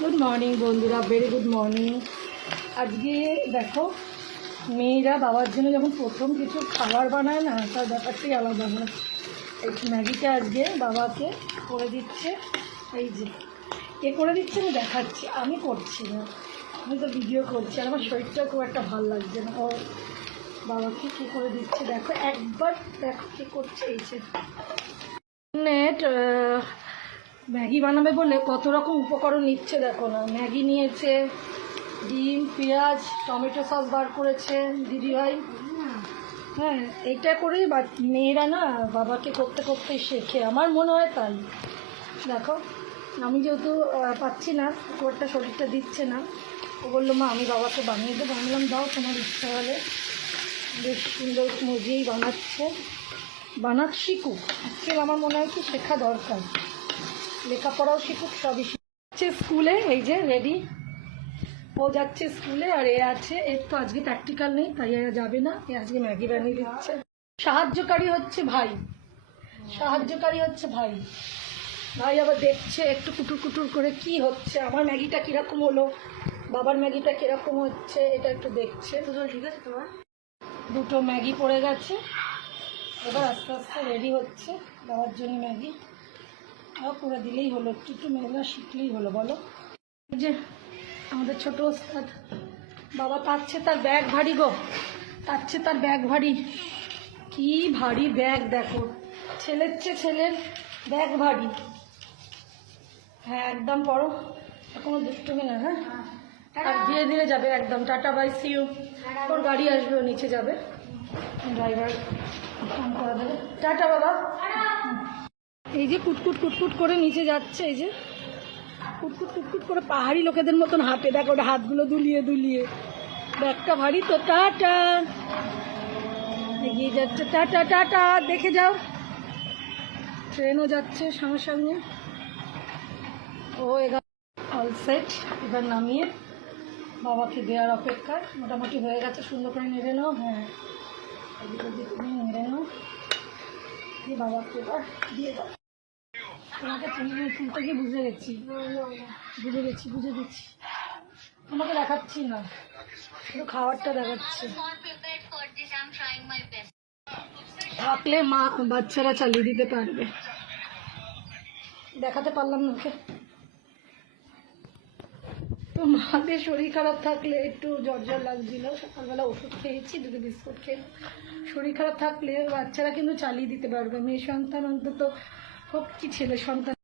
Good morning বন্ধুরা, very good morning. আজকে দেখো, মেয়েরা বাবার জন্য যখন প্রথম কিছু খাবার বানায় না, তার ব্যাপারটাই আলাদা হয়। এই ম্যাগিটা আজকে বাবাকে করে দিচ্ছে। এই যে কে করে দিচ্ছে আমি দেখাচ্ছি, আমি করছি না, আমি তো ভিডিও করছি। আর আমার শরীরটা খুব একটা ভালো লাগছে না। ও বাবাকে কী করে দিচ্ছে দেখো, একবার দেখো কী করছে। এই যে ম্যাগি বানাবে বলে কত রকম উপকরণ নিচ্ছে দেখো না। ম্যাগি নিয়েছে, ডিম, পেঁয়াজ, টমেটো সস বার করেছে দিদিভাই। হ্যাঁ, এইটা করেই মেয়েরা না বাবাকে করতে করতে শেখে, আমার মনে হয় তাই। দেখো, আমি যেহেতু পাচ্ছি না, খুব একটা শরীরটা দিচ্ছে না, ও বললো মা আমি বাবাকে বানিয়ে দেবো। বললাম দাও, তোমার ইচ্ছা হলে। বেশ সুন্দর মজিয়েই বানাচ্ছে, শিখুক। অ্যাকচুয়ালি আমার মনে হয় কি শেখা দরকার, লেখাপড়াও শিখুক, সবই শিখছে। স্কুলে এই যে রেডি, ও যাচ্ছে স্কুলে। আর এ আছে, এর তো আজকে প্র্যাকটিক্যাল নেই, তাই এরা যাবে না। এ আজকে ম্যাগি বানিয়ে দিচ্ছে। সাহায্যকারী হচ্ছে ভাই। ভাই আবার দেখছে একটু কুটুর কুটুর করে কি হচ্ছে, আমার ম্যাগিটা কীরকম হলো, বাবার ম্যাগিটা কীরকম হচ্ছে, এটা একটু দেখছে। ঠিক আছে, তোমার দুটো ম্যাগি পড়ে গেছে, এবার আস্তে আস্তে রেডি হচ্ছে বাবার জন্য ম্যাগি। করে দিলেই হলো, একটু মেলা শিখলেই হলো, বলো। যে আমাদের ছোট ওস্তাদ বাবা তাচ্ছে, তার ব্যাগ ভারী গো, তার ব্যাগ ভারী। কি ভারী ব্যাগ দেখো, ছেলের ব্যাগ ভারী। হ্যাঁ একদম পড়ো, কোনো দুষ্টুমি না। হ্যাঁ, আর ধীরে ধীরে যাবে একদম। Tata bye, see you. ওর গাড়ি আসবে, ও নিচে যাবে, ড্রাইভার ফোন করে দেবে। টাটা বাবা। এই যে কুটকুট করে নিচে যাচ্ছে, এই যে কুটকুট করে পাহাড়ি লোকেদের মতন হাঁটে দেখো, ওটা হাতগুলো দুলিয়ে ব্যাগটা ভারী তো। টাটা, এগিয়ে যাচ্ছে। টাটা, দেখে যাও, ট্রেনও যাচ্ছে সঙ্গে। ও অল সেট, এবার নামিয়ে বাবাকে দেওয়ার অপেক্ষায়। মোটামুটি হয়ে গেছে, সুন্দর করে নেড়ে নাও। হ্যাঁ, নেড়ে নাও, দিয়ে বাবাকে এবার দিয়ে দাও। তোমাকে তুলতে গিয়ে বুঝে গেছি, তোমাকে দেখাচ্ছি না, শুধু খাবারটা দেখাচ্ছি। থাকলে মা বাচ্চারা চালিয়ে দিতে পারবে, দেখাতে পারলাম না ওকে। তো মাদের শরীর খারাপ থাকলে একটু জ্বর লাগছিল, সকালবেলা ওষুধ খেয়েছি, দুটো বিস্কুট খেয়ে। শরীর খারাপ থাকলে বাচ্চারা কিন্তু চালিয়ে দিতে পারবে। মেয়ে সন্তান অন্তত হোক কি ছেলে সন্তান।